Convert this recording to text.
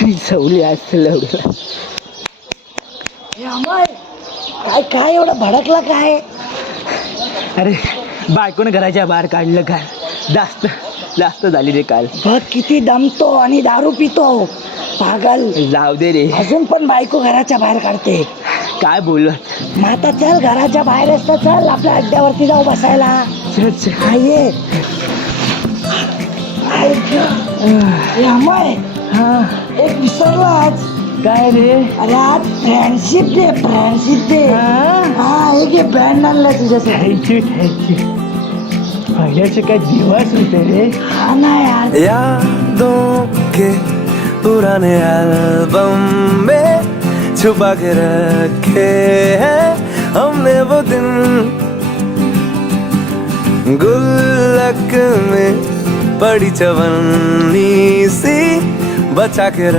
सवली असते लवडला. काय काय एवढं भडकला काय? अरे बायकोनं घराच्या बाहेर काढलं काय. जास्त जास्त झाली रे काल. बघ किती दमतो आणि दारू पितो पागल. जाऊ दे रे. अजून पण बायको घराच्या बाहेर काढते. काय बोलत. मग आता चल घराच्या बाहेर असतं, चल आपल्या अड्ड्यावरती जाऊ बसायला. चल चल. हा ये. अमय हा एक विसरलो आज. काय रे. अरे आज फ्रेंडशिप डे, फ्रेंडशिप डे. हा एक हे बँड आणलं तुझ्यासाठी. पहिल्याचे काय दिवस होते रे. हा ना यार. यादों के पुराने एल्बम में छुपा के रखे हैं हमने वो दिन, गुल्लक में पड़ी चवन्नी सी बचा के